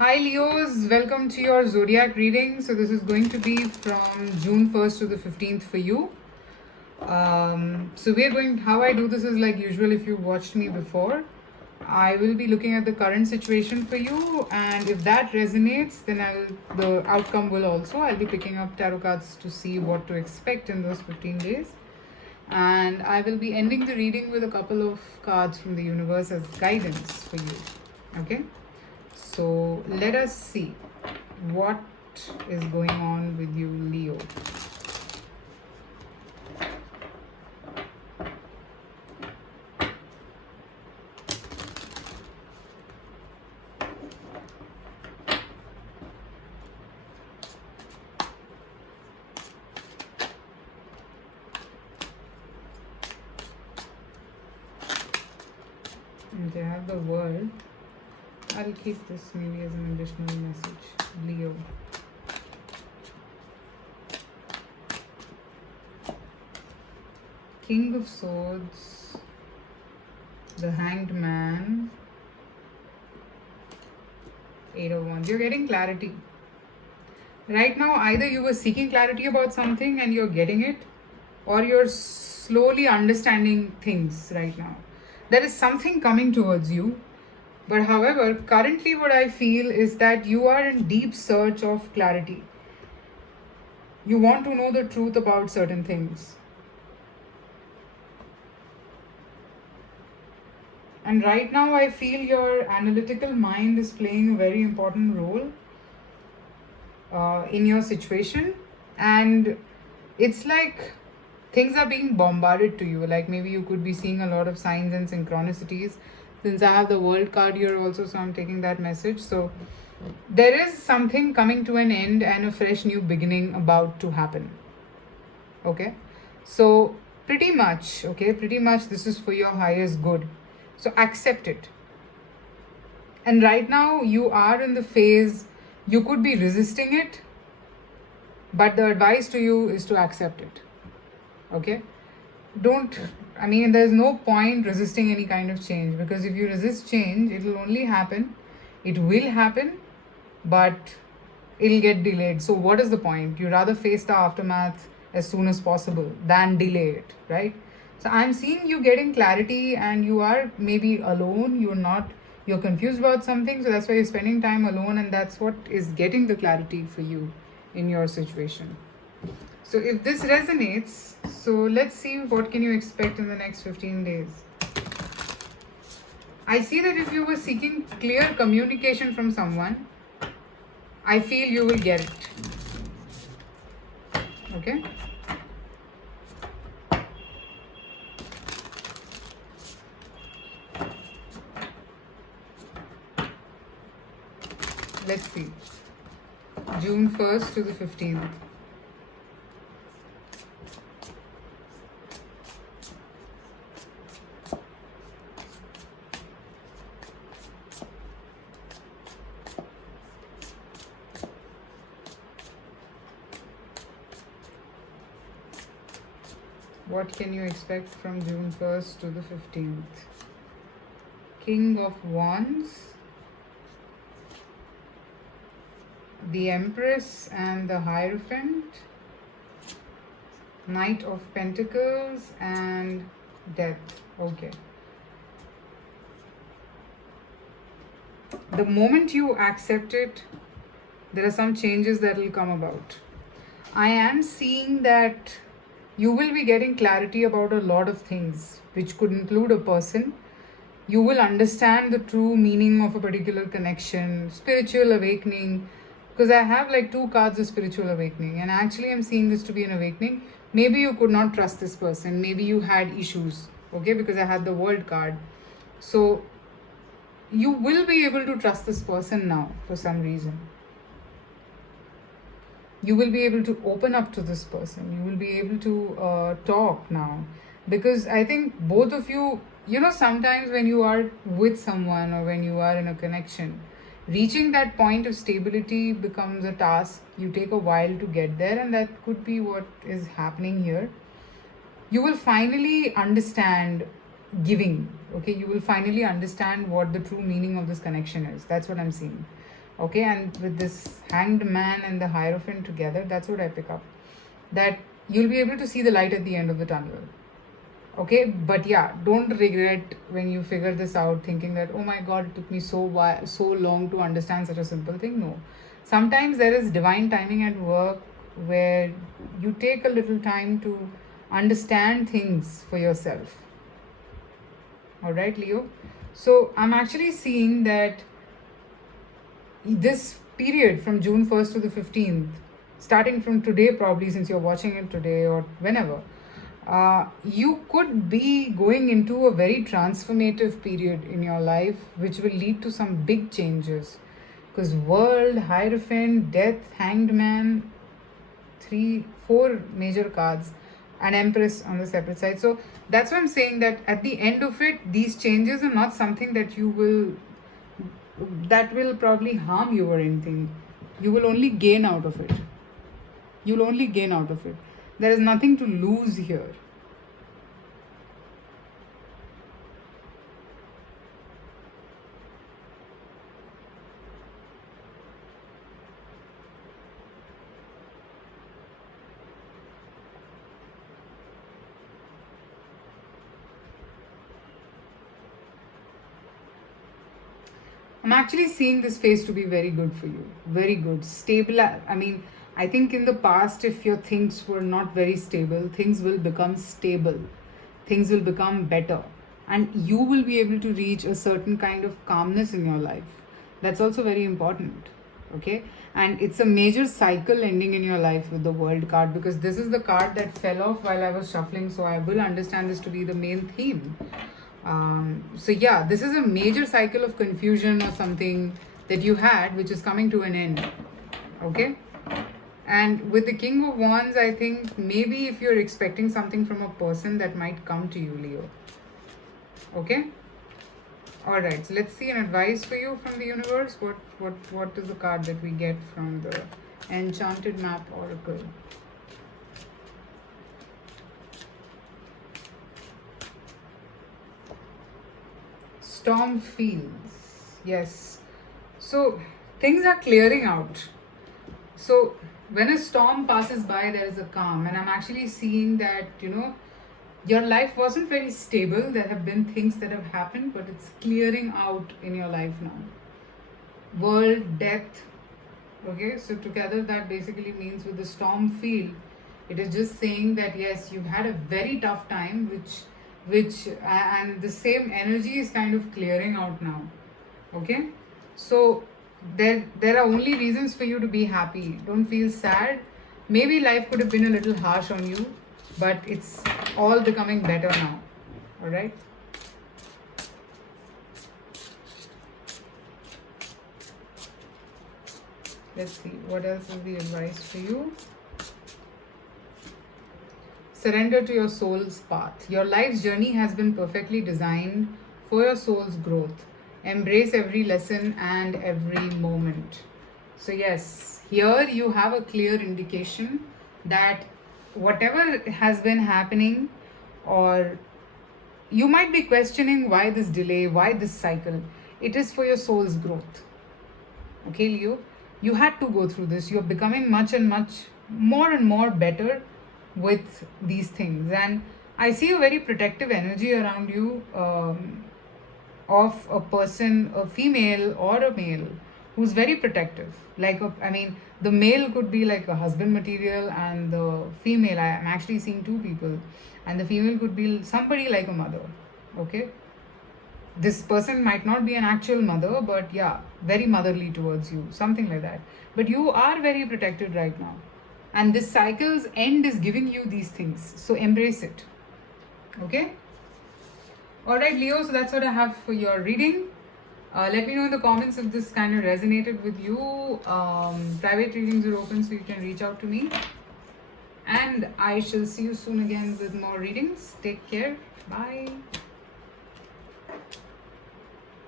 Hi Leos, welcome to your zodiac reading. So this is going to be from June 1st to the 15th for you. So we are going, how I do this is like usual. If you watched me before, I will be looking at the current situation for you, and if that resonates, then the outcome will also. I'll be picking up tarot cards to see what to expect in those 15 days. And I will be ending the reading with a couple of cards from the universe as guidance for you. Okay? So let us see what is going on with you, Leo. And they have the world. I'll keep this maybe as an additional message. Leo. King of Swords. The Hanged Man. 8 of Wands. You're getting clarity. Right now, either you were seeking clarity about something and you're getting it, or you're slowly understanding things right now. There is something coming towards you. But however, currently what I feel is that you are in deep search of clarity. You want to know the truth about certain things. And right now I feel your analytical mind is playing a very important role in your situation. And it's like things are being bombarded to you. Like maybe you could be seeing a lot of signs and synchronicities. Since I have the world card here also, so I'm taking that message. So there is something coming to an end and a fresh new beginning about to happen. Okay? So pretty much this is for your highest good. So accept it. And right now you are in the phase, you could be resisting it, but the advice to you is to accept it. Okay? There's no point resisting any kind of change, because if you resist change, it will only happen. It will happen, but it'll get delayed. So, what is the point? You rather face the aftermath as soon as possible than delay it, right? So, I'm seeing you getting clarity, and you are maybe alone. You're confused about something. So, that's why you're spending time alone, and that's what is getting the clarity for you in your situation. So if this resonates, so let's see what can you expect in the next 15 days. I see that if you were seeking clear communication from someone, I feel you will get it. Okay? Let's see. June 1st to the 15th. What can you expect from June 1st to the 15th? King of Wands, the Empress and the Hierophant, Knight of Pentacles and Death. Okay. The moment you accept it, there are some changes that will come about. I am seeing that you will be getting clarity about a lot of things, which could include a person. You will understand the true meaning of a particular connection, spiritual awakening, because I have like two cards of spiritual awakening, and actually I'm seeing this to be an awakening. Maybe you could not trust this person, maybe you had issues, okay, because I had the world card. So you will be able to trust this person now for some reason. You will be able to open up to this person. You will be able to talk now, because I think both of you, sometimes when you are with someone or when you are in a connection, reaching that point of stability becomes a task. You take a while to get there, and that could be what is happening here. You will finally understand giving. Okay, you will finally understand what the true meaning of this connection is. That's what I'm seeing. Okay, and with this Hanged Man and the Hierophant together, that's what I pick up. That you'll be able to see the light at the end of the tunnel. Okay, but yeah, don't regret when you figure this out thinking that, oh my god, it took me so long to understand such a simple thing. No, sometimes there is divine timing at work where you take a little time to understand things for yourself. All right, Leo. So I'm actually seeing that this period from June 1st to the 15th, starting from today, probably since you're watching it today or whenever, you could be going into a very transformative period in your life, which will lead to some big changes. Because World, Hierophant, Death, Hanged Man, four major cards, and Empress on the separate side. So that's why I'm saying that at the end of it, these changes are not something that will probably harm you or anything. You will only gain out of it. You'll only gain out of it. There is nothing to lose here. I'm actually seeing this phase to be very good for you. Very good. Stable. I mean, I think in the past, if your things were not very stable, things will become stable. Things will become better. And you will be able to reach a certain kind of calmness in your life. That's also very important. Okay? And it's a major cycle ending in your life with the World card, because this is the card that fell off while I was shuffling. So I will understand this to be the main theme. So yeah, this is a major cycle of confusion or something that you had, which is coming to an end. Okay? And with the King of Wands, I think maybe if you're expecting something from a person, that might come to you, Leo. Okay? Alright, so let's see an advice for you from the universe. What is the card that we get from the Enchanted Map Oracle? Storm Fields. Yes. So things are clearing out. So when a storm passes by, there is a calm. And I'm actually seeing that, your life wasn't very stable. There have been things that have happened, but it's clearing out in your life now. World, death. Okay, so together that basically means with the storm field, it is just saying that yes, you've had a very tough time, and the same energy is kind of clearing out now. Okay, so there are only reasons for you to be happy. Don't feel sad. Maybe life could have been a little harsh on you, but it's all becoming better now. All right. Let's see what else is the advice for you. Surrender to your soul's path. Your life's journey has been perfectly designed for your soul's growth. Embrace every lesson and every moment. So yes, here you have a clear indication that whatever has been happening, or you might be questioning why this delay, why this cycle, it is for your soul's growth. Okay, Leo, you had to go through this. You're becoming much and more better with these things. And I see a very protective energy around you, of a person, a female or a male, who's very protective. The male could be like a husband material, and the female, I'm actually seeing two people, and the female could be somebody like a mother. Okay, this person might not be an actual mother, but yeah, very motherly towards you, something like that. But you are very protected right now, and this cycle's end is giving you these things, so embrace it. Okay. All right, Leo, so that's what I have for your reading. Let me know in the comments if this kind of resonated with you. Private readings are open, so you can reach out to me. And I shall see you soon again with more readings. Take care. Bye.